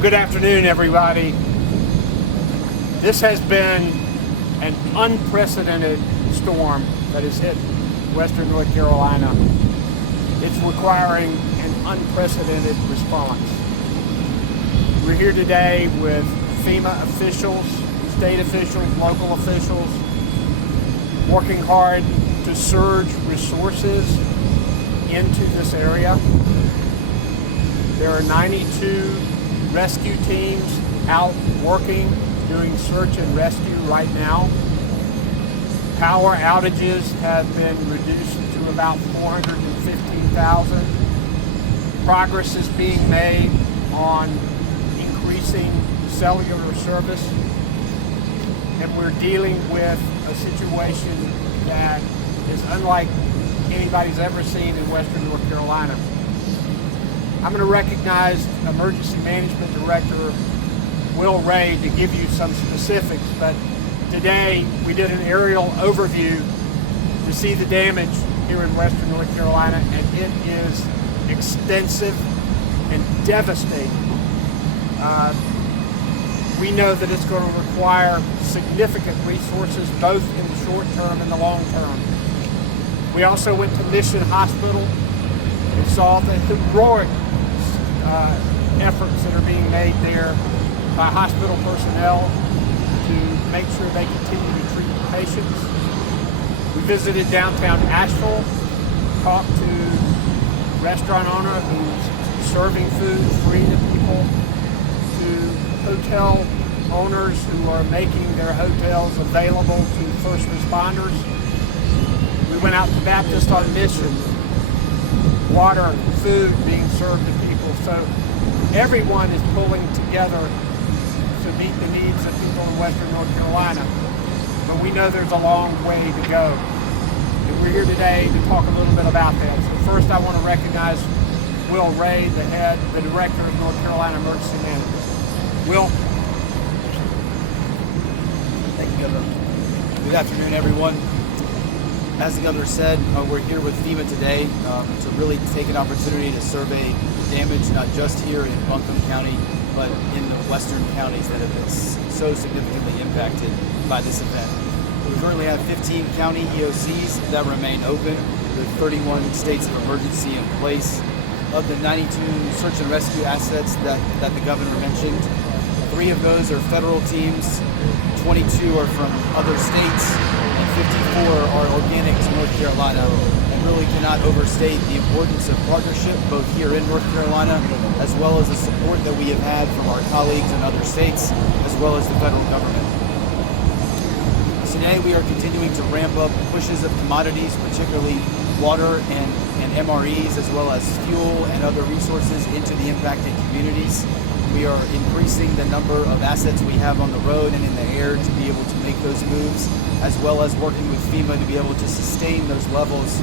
Good afternoon, everybody. This has been an unprecedented storm that has hit western North Carolina. It's requiring an unprecedented response. We're here today with FEMA officials, state officials, local officials, working hard to surge resources into this area. There are 92 rescue teams out working, doing search and rescue right now. Power outages have been reduced to about 415,000. Progress is being made on increasing cellular service, and we're dealing with a situation that is unlike anybody's ever seen in western North Carolina. I'm going to recognize Emergency Management Director Will Ray to give you some specifics, but today we did an aerial overview to see the damage here in western North Carolina, and it is extensive and devastating. We know that it's going to require significant resources both in the short term and the long term. We also went to Mission Hospital and saw the heroic efforts that are being made there by hospital personnel to make sure they continue to treat patients. We visited downtown Asheville, talked to a restaurant owner who's serving food free to people, to hotel owners who are making their hotels available to first responders. We went out to Baptist on Mission, water, food being served to people. So everyone is pulling together to meet the needs of people in western North Carolina. But we know there's a long way to go. And we're here today to talk a little bit about that. So first I want to recognize Will Ray, the Director of North Carolina Emergency Management. Will? Thank you, Governor. Good afternoon, everyone. As the Governor said, we're here with FEMA today to really take an opportunity to survey damage, not just here in Buncombe County, but in the western counties that have been so significantly impacted by this event. We currently have 15 county EOCs that remain open, with 31 states of emergency in place. Of the 92 search and rescue assets that the Governor mentioned, 3 of those are federal teams, 22 are from other states, and 54 are organic to North Carolina, and really cannot overstate the importance of partnership both here in North Carolina as well as the support that we have had from our colleagues in other states as well as the federal government. Today we are continuing to ramp up pushes of commodities, particularly water and MREs, as well as fuel and other resources into the impacted communities. We are increasing the number of assets we have on the road and in the air to be able to make those moves, as well as working with FEMA to be able to sustain those levels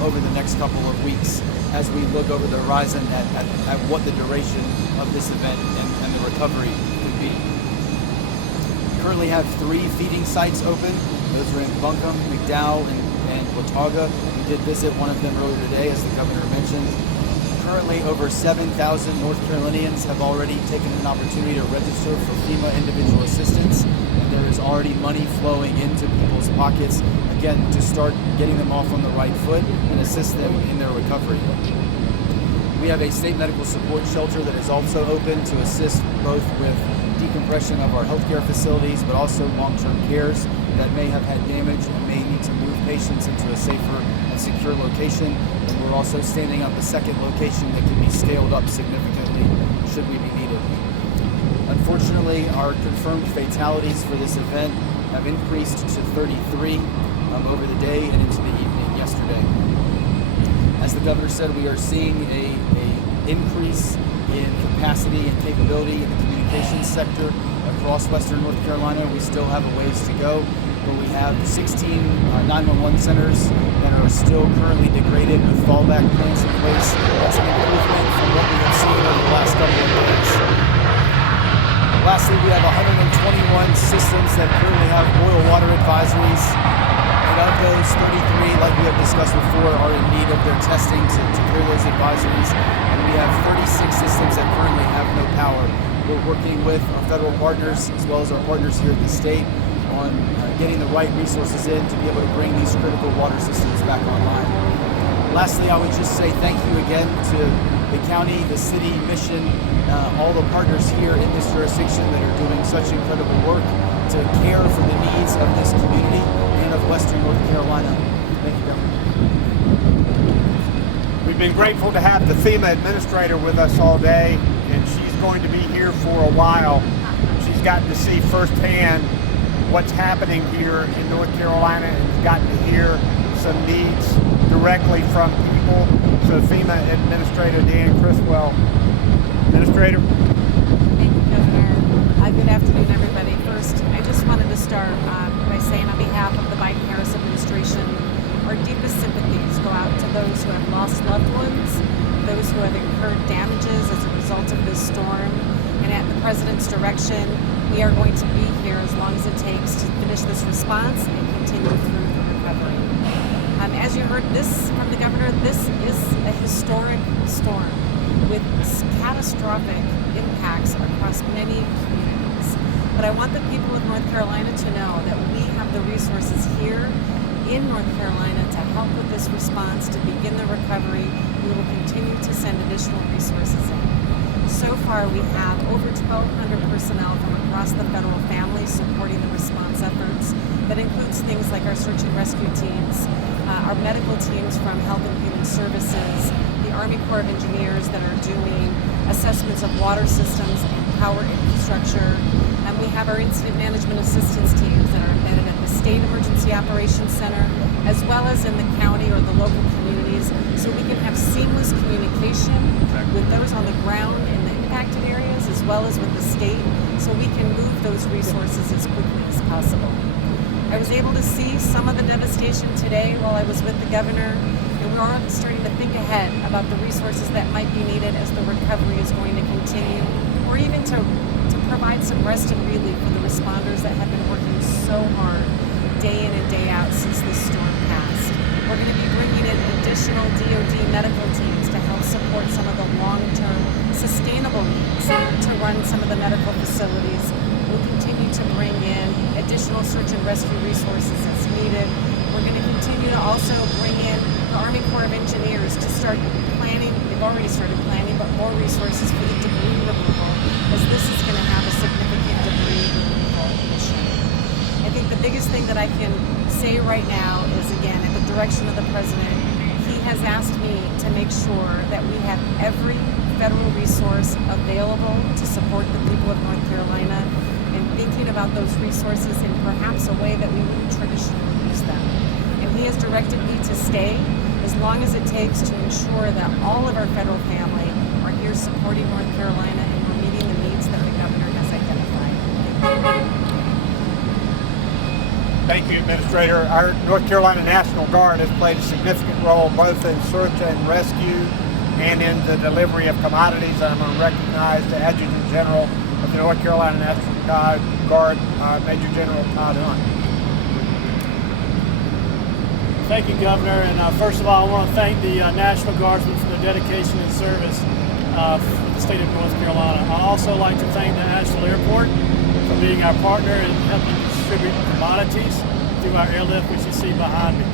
over the next couple of weeks as we look over the horizon at what the duration of this event and the recovery could be. We currently have 3 feeding sites open. Those are in Buncombe, McDowell, and Watauga. We did visit one of them earlier today, as the Governor mentioned. Currently, over 7,000 North Carolinians have already taken an opportunity to register for FEMA individual assistance, and there is already money flowing into people's pockets, again, to start getting them off on the right foot and assist them in their recovery. We have a state medical support shelter that is also open to assist both with decompression of our healthcare facilities, but also long-term cares that may have had damage and may need to move patients into a safer and secure location. And we're also standing up a second location that can be scaled up significantly should we be needed. Unfortunately, our confirmed fatalities for this event have increased to 33 over the day and into the evening yesterday. As the Governor said, we are seeing a increase in capacity and capability in the communications sector across western North Carolina. We still have a ways to go, but we have 16 911 centers that are still currently degraded with fallback plans in place. That's an improvement from what we have seen over the last couple of days. Lastly, we have 121 systems that currently have boil water advisories. And of those, 33, like we have discussed before, are in need of their testing to clear those advisories. And we we have 36 systems that currently have no power. We're working with our federal partners as well as our partners here at the state on getting the right resources in to be able to bring these critical water systems back online. Lastly, I would just say thank you again to the county, the city, mission, all the partners here in this jurisdiction that are doing such incredible work to care for the needs of this community and of Western North Carolina. Thank you, Governor. We've been grateful to have the FEMA administrator with us all day, and she's going to be here for a while. She's gotten to see firsthand what's happening here in North Carolina and has gotten to hear some needs directly from people. So FEMA Administrator Deanne Criswell. Administrator. Thank you, Governor. Good afternoon, everybody. First, I just wanted to start by saying on behalf of the Biden-Harris administration, our deepest sympathies go out to those who have lost loved ones, those who have incurred damages as a result of this storm, and at the President's direction, we are going to be here as long as it takes to finish this response and continue through the recovery. As you heard this from the Governor, this is a historic storm with catastrophic impacts across many communities. But I want the people of North Carolina to know that we have the resources here in North Carolina to help with this response, to begin the recovery. We will continue to send additional resources in. So far, we have over 1,200 personnel from across the federal family supporting the response efforts. That includes things like our search and rescue teams, our medical teams from Health and Human Services, the Army Corps of Engineers that are doing assessments of water systems and power infrastructure. And we have our incident management assistance teams that are embedded at the State Emergency Operations Center, as well as in the county or the local communities, so we can have seamless communication with those on the ground in the impacted areas, as well as with the state, so we can move those resources as quickly as possible. I was able to see some of the devastation today while I was with the Governor, and we're already starting to think ahead about the resources that might be needed as the recovery is going to continue, or even to provide some rest and relief for the responders that have been working so hard day in and day out since this storm passed. We're going to be bringing in additional DoD medical teams to help support some of the long-term sustainable needs to run some of the medical facilities. We'll continue to bring in additional search and rescue resources as needed. We're going to continue to also bring in the Army Corps of Engineers to start planning. They've already started planning, but more resources for the debris removal, as this is going to have a significant debris removal mission. I think the biggest thing that I can say right now is, again, at the direction of the President, he has asked me to make sure that we have every federal resource available to support the people of North Carolina, and thinking about those resources in perhaps a way that we wouldn't traditionally use them. And he has directed me to stay as long as it takes to ensure that all of our federal family are here supporting North Carolina and we're meeting the needs that the Governor has identified. Thank you, Administrator. Our North Carolina National Guard has played a significant role both in search and rescue and in the delivery of commodities. I'm going to recognize the Adjutant General of the North Carolina National Guard, Major General Todd Hunt. Thank you, Governor. And first of all, I want to thank the National Guardsmen for their dedication and service for the state of North Carolina. I'd also like to thank the Asheville Airport for being our partner in helping distribute commodities through our airlift, which you see behind me.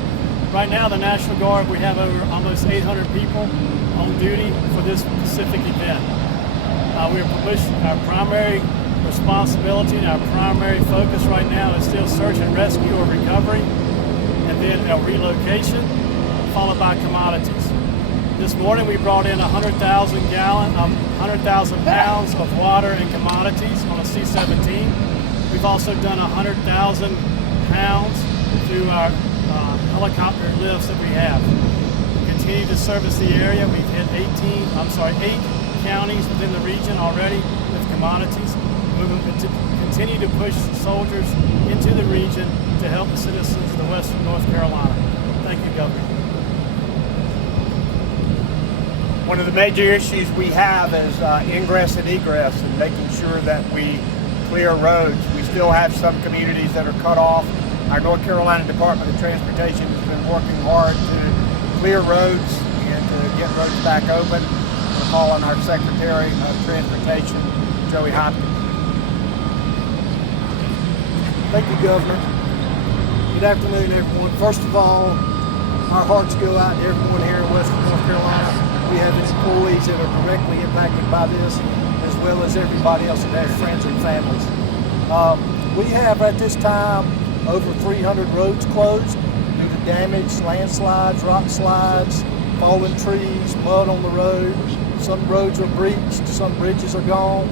Right now, the National Guard, we have over almost 800 people on duty for this specific event. We are publishing our primary responsibility and our primary focus right now is still search and rescue or recovery, and then a relocation, followed by commodities. This morning we brought in 100,000 pounds of water and commodities on a C-17. We've also done 100,000 pounds through our helicopter lifts that we have. We continue to service the area. We've hit 8 counties within the region already with commodities. We're going to continue to push soldiers into the region to help the citizens of the Western North Carolina. Thank you, Governor. One of the major issues we have is ingress and egress and making sure that we clear roads. We still have some communities that are cut off. Our North Carolina Department of Transportation has been working hard to clear roads and to get roads back open. call on our Secretary of Transportation, Joey Hopkins. Thank you, Governor. Good afternoon, everyone. First of all, our hearts go out to everyone here in Western North Carolina. We have employees that are directly impacted by this, as well as everybody else that has friends and families. We have at this time over 300 roads closed due to damage, landslides, rock slides, fallen trees, mud on the road. Some roads are breached, some bridges are gone.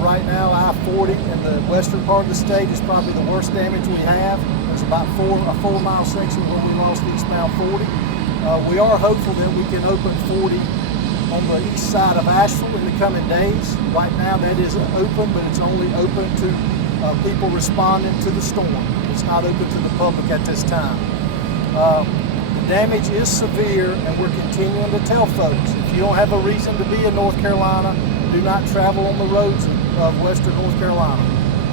Right now, I-40 in the western part of the state is probably the worst damage we have. There's about a 4-mile section where we lost eastbound 40. We are hopeful that we can open 40 on the east side of Asheville in the coming days. Right now that is open, but it's only open to people responding to the storm. It's not open to the public at this time. The damage is severe, and we're continuing to tell folks, if you don't have a reason to be in North Carolina, do not travel on the roads of Western North Carolina.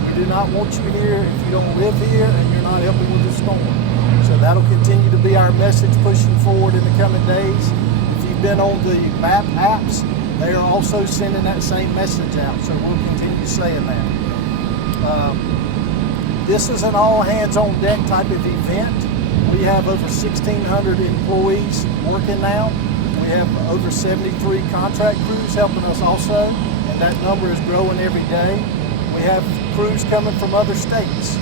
We do not want you here if you don't live here and you're not helping with the storm. So that'll continue to be our message pushing forward in the coming days. If you've been on the map apps, they are also sending that same message out, so we'll continue saying that. This is an all hands on deck type of event. We have over 1,600 employees working now. We have over 73 contract crews helping us also, and that number is growing every day. We have crews coming from other states.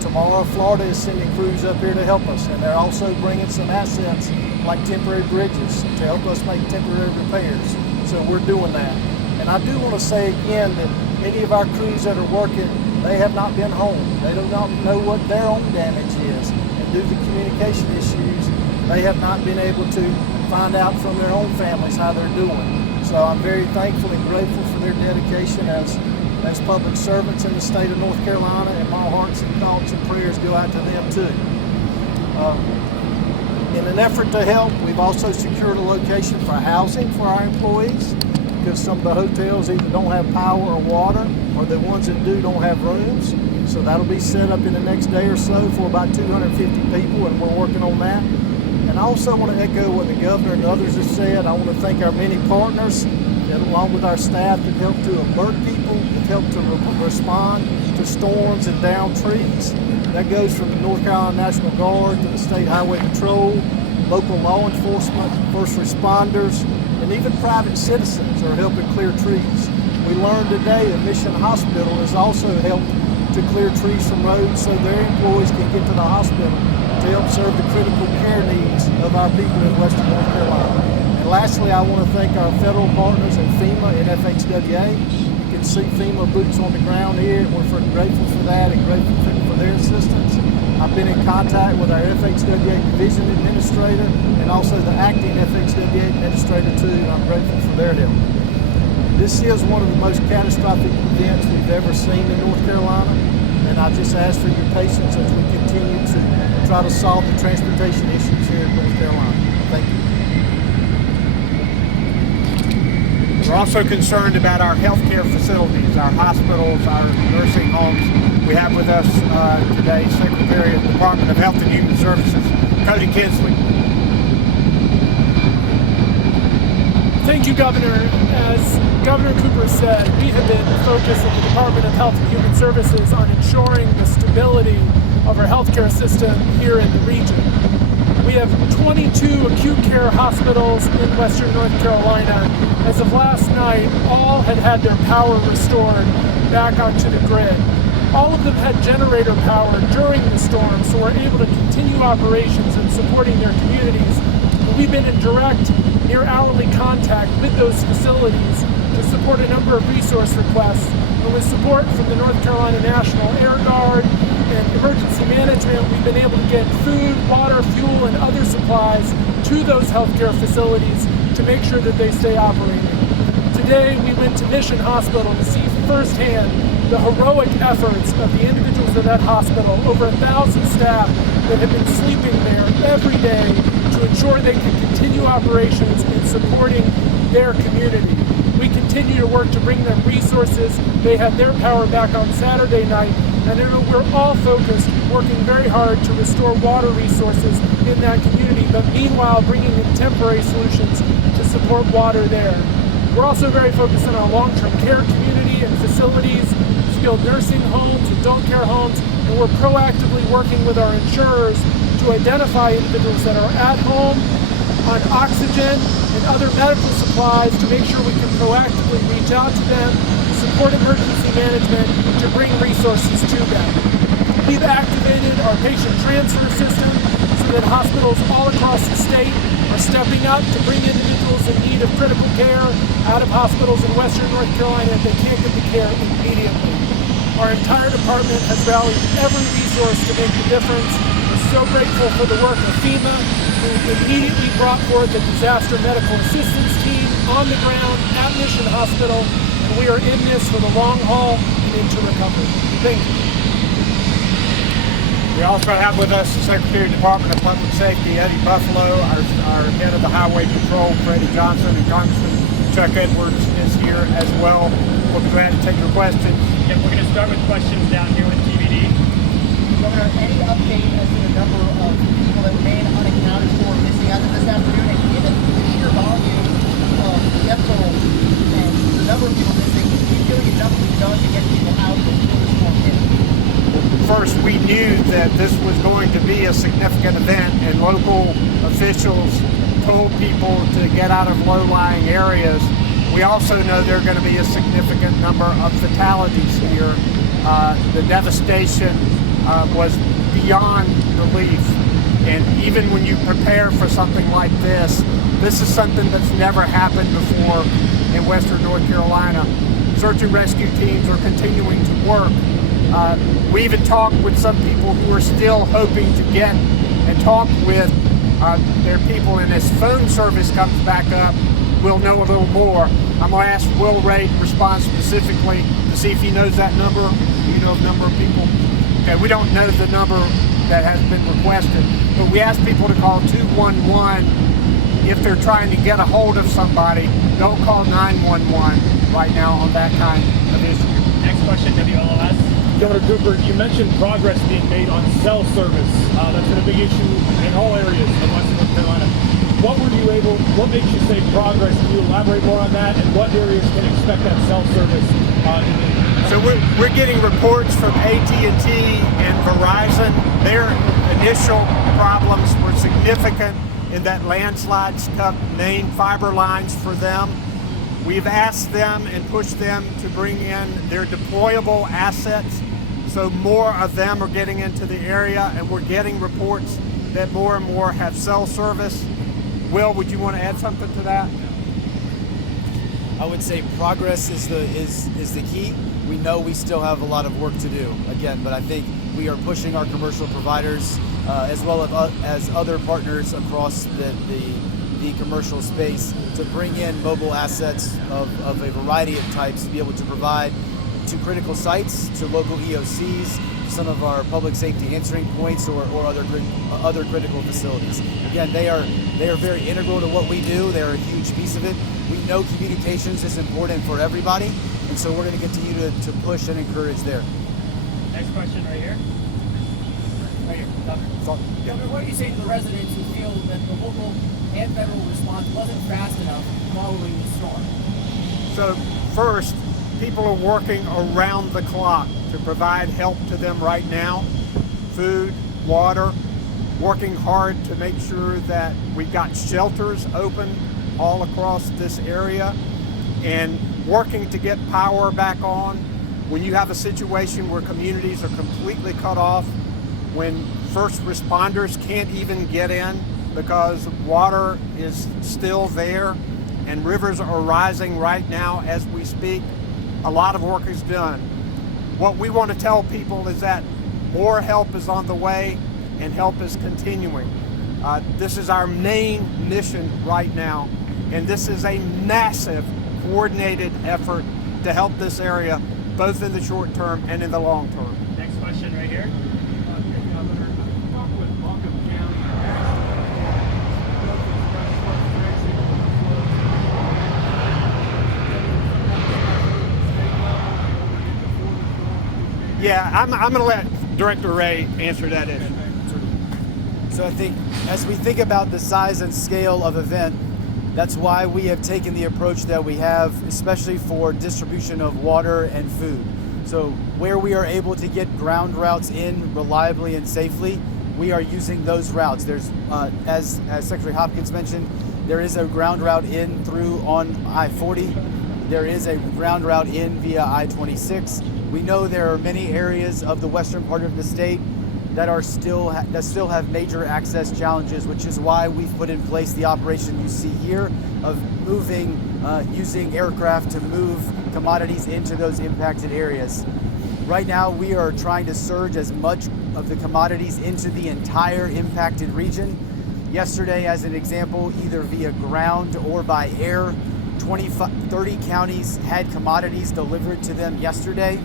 Tomorrow, Florida is sending crews up here to help us, and they're also bringing some assets like temporary bridges to help us make temporary repairs. So we're doing that. And I do want to say again that many of our crews that are working, they have not been home. They do not know what their own damage is. And due to communication issues, they have not been able to find out from their own families how they're doing. So I'm very thankful and grateful for their dedication as public servants in the state of North Carolina, and my hearts and thoughts and prayers go out to them too. In an effort to help, we've also secured a location for housing for our employees, because some of the hotels either don't have power or water, or the ones that do don't have rooms. So that'll be set up in the next day or so for about 250 people, and we're working on that. And I also want to echo what the governor and others have said. I want to thank our many partners that, along with our staff, that help to alert people, that help to respond to storms and downed trees. That goes from the North Carolina National Guard to the State Highway Patrol, local law enforcement, first responders, and even private citizens are helping clear trees. We learned today that Mission Hospital has also helped to clear trees from roads so their employees can get to the hospital to help serve the critical care needs of our people in Western North Carolina. And lastly, I want to thank our federal partners in FEMA and FHWA. You can see FEMA boots on the ground here, and we're grateful for that and grateful for their assistance. I've been in contact with our FHWA Division Administrator and also the acting FHWA Administrator too, and I'm grateful for their help. This is one of the most catastrophic events we've ever seen in North Carolina, and I just ask for your patience as we continue to try to solve the transportation issues here in North Carolina. Thank you. We're also concerned about our healthcare facilities, our hospitals, our nursing homes. We have with us today Secretary of the Department of Health and Human Services, Cody Kinsley. Thank you, Governor. As Governor Cooper said, we have been focused at the Department of Health and Human Services on ensuring the stability of our healthcare system here in the region. We have 22 acute care hospitals in Western North Carolina. As of last night, all had their power restored back onto the grid. All of them had generator power during the storm, so we're able to continue operations and supporting their communities. We've been in direct, near hourly contact with those facilities to support a number of resource requests. And with support from the North Carolina National Air Guard and emergency management, we've been able to get food, water, fuel, and other supplies to those healthcare facilities to make sure that they stay operating. Today, we went to Mission Hospital to see firsthand the heroic efforts of the individuals at that hospital, over 1,000 staff that have been sleeping there every day to ensure they can continue operations in supporting their community. We continue to work to bring them resources. They had their power back on Saturday night, and we're all focused, working very hard to restore water resources in that community, but meanwhile bringing in temporary solutions to support water there. We're also very focused on our long-term care community and facilities, skilled nursing homes, adult care homes, and we're proactively working with our insurers to identify individuals that are at home on oxygen and other medical supplies to make sure we can proactively reach out to them, support emergency management, to bring resources to them. We've activated our patient transfer system so that hospitals all across the state are stepping up to bring individuals in need of critical care out of hospitals in Western North Carolina if they can't get the care immediately. Our entire department has rallied every resource to make the difference. We're so grateful for the work of FEMA, who immediately brought forth a disaster medical assistance team on the ground at Mission Hospital, and we are in this for the long haul and into recovery. Thank you. We also have with us the Secretary of the Department of Public Safety, Eddie Buffalo, our head of the Highway Patrol, Freddie Johnson, and Congressman Chuck Edwards is here as well. We'll be glad to take your questions. Yep, we're going to start with questions down here with TBD. Governor, any update as to the number of people that remain unaccounted for missing as of this afternoon? And given the sheer volume of death toll and the number of people missing, do you feel like enough was done to get people out before the storm hit? First, we knew that this was going to be a significant event, and local officials told people to get out of low-lying areas. We also know there are going to be a significant number of fatalities here. The devastation was beyond belief. And even when you prepare for something like this is something that's never happened before in Western North Carolina. Search and rescue teams are continuing to work. We even talked with some people who are still hoping to get and talk with their people, and as phone service comes back up, we'll know a little more. I'm going to ask Will Ray to respond specifically to see if he knows that number. Do you know the number of people? Okay, we don't know the number that has been requested, but we ask people to call 211 if they're trying to get a hold of somebody. Don't call 911 right now on that kind of issue. Next question, WLOS. Governor Cooper, you mentioned progress being made on cell service. That's been a big issue in all areas of Western North Carolina. What makes you say progress? Can you elaborate more on that, and what areas can expect that cell service? So we're getting reports from AT&T and Verizon. Their initial problems were significant in that landslides cut main fiber lines for them. We've asked them and pushed them to bring in their deployable assets, so more of them are getting into the area, and we're getting reports that more and more have cell service. Will, would you want to add something to that? I would say progress is the key. We know we still have a lot of work to do, again, but I think we are pushing our commercial providers as well as other partners across the commercial space to bring in mobile assets of a variety of types to be able to provide to critical sites, to local EOCs, some of our public safety answering points, or other critical facilities. Again, they are very integral to what we do. They're a huge piece of it. We know communications is important for everybody, and so we're going to continue to push and encourage there. Next question right here. Right here, Governor. Governor, what do you say to the residents who feel that the local and federal response wasn't fast enough following the storm? So first, people are working around the clock to provide help to them right now. Food, water, working hard to make sure that we've got shelters open all across this area, and working to get power back on. When you have a situation where communities are completely cut off, when first responders can't even get in because water is still there and rivers are rising right now as we speak, a lot of work is done. What we want to tell people is that more help is on the way and help is continuing. This is our main mission right now, and this is a massive coordinated effort to help this area both in the short term and in the long term. Next question right here. Yeah, I'm going to let Director Ray answer that issue. So I think as we think about the size and scale of event, That's why we have taken the approach that we have, especially for distribution of water and food. So where we are able to get ground routes in reliably and safely, we are using those routes. There's, as Secretary Hopkins mentioned, there is a ground route in through on I-40. There is a ground route in via I-26. We know there are many areas of the western part of the state that still have major access challenges, which is why we've put in place the operation you see here of moving, using aircraft to move commodities into those impacted areas. Right now, we are trying to surge as much of the commodities into the entire impacted region. Yesterday, as an example, either via ground or by air, 30 counties had commodities delivered to them yesterday.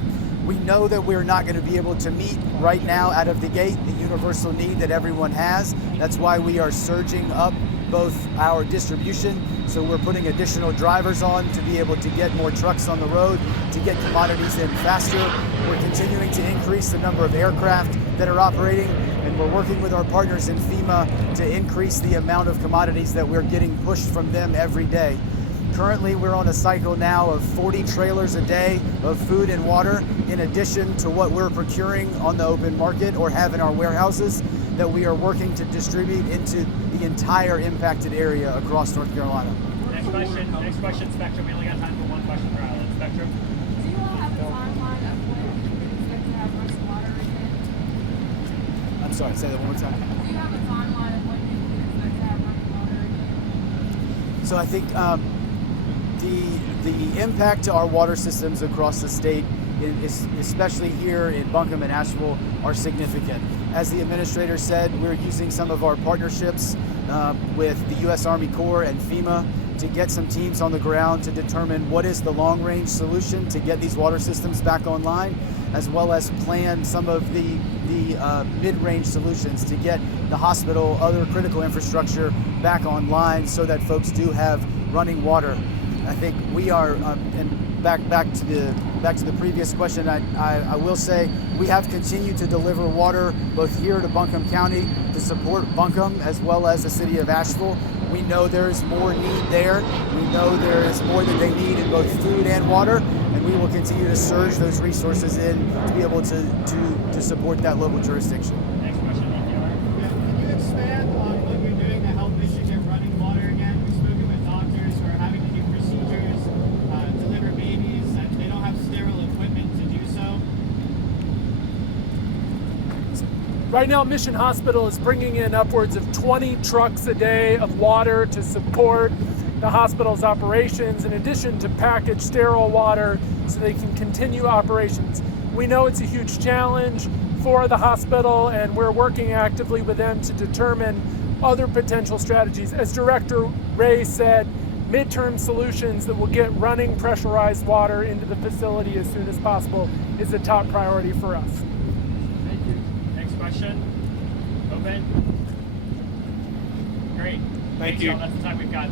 We know that we're not going to be able to meet right now out of the gate the universal need that everyone has. That's why we are surging up both our distribution. So we're putting additional drivers on to be able to get more trucks on the road, to get commodities in faster. We're continuing to increase the number of aircraft that are operating, and we're working with our partners in FEMA to increase the amount of commodities that we're getting pushed from them every day. Currently, we're on a cycle now of 40 trailers a day of food and water, in addition to what we're procuring on the open market or have in our warehouses that we are working to distribute into the entire impacted area across North Carolina. Next question, Spectrum. We only got time for one question per island. Spectrum. Do you all have a timeline of when you can expect to have running water again? I'm sorry, say that one more time. Do you have a timeline of when you can expect to have running water again? So I think the impact to our water systems across the state, especially here in Buncombe and Asheville, are significant. As the administrator said, we're using some of our partnerships with the U.S. Army Corps and FEMA to get some teams on the ground to determine what is the long-range solution to get these water systems back online, as well as plan some of the mid-range solutions to get the hospital, other critical infrastructure back online so that folks do have running water. I think we are, and back to the previous question, I will say we have continued to deliver water both here to Buncombe County to support Buncombe as well as the city of Asheville. We know there is more need there. We know there is more that they need in both food and water, and we will continue to surge those resources in to be able to support that local jurisdiction. Next question, EPR. Can you expand on what you're doing to help Michigan running water again? We've spoken with doctors who are having to do procedures, deliver babies, and they don't have sterile equipment to do so. Right now, Mission Hospital is bringing in upwards of 20 trucks a day of water to support the hospital's operations, in addition to package sterile water so they can continue operations. We know it's a huge challenge for the hospital, and we're working actively with them to determine other potential strategies. As Director Ray said, midterm solutions that will get running pressurized water into the facility as soon as possible is a top priority for us. Thank you. Next question. Open. Great. Thanks, y'all. That's the time we've got.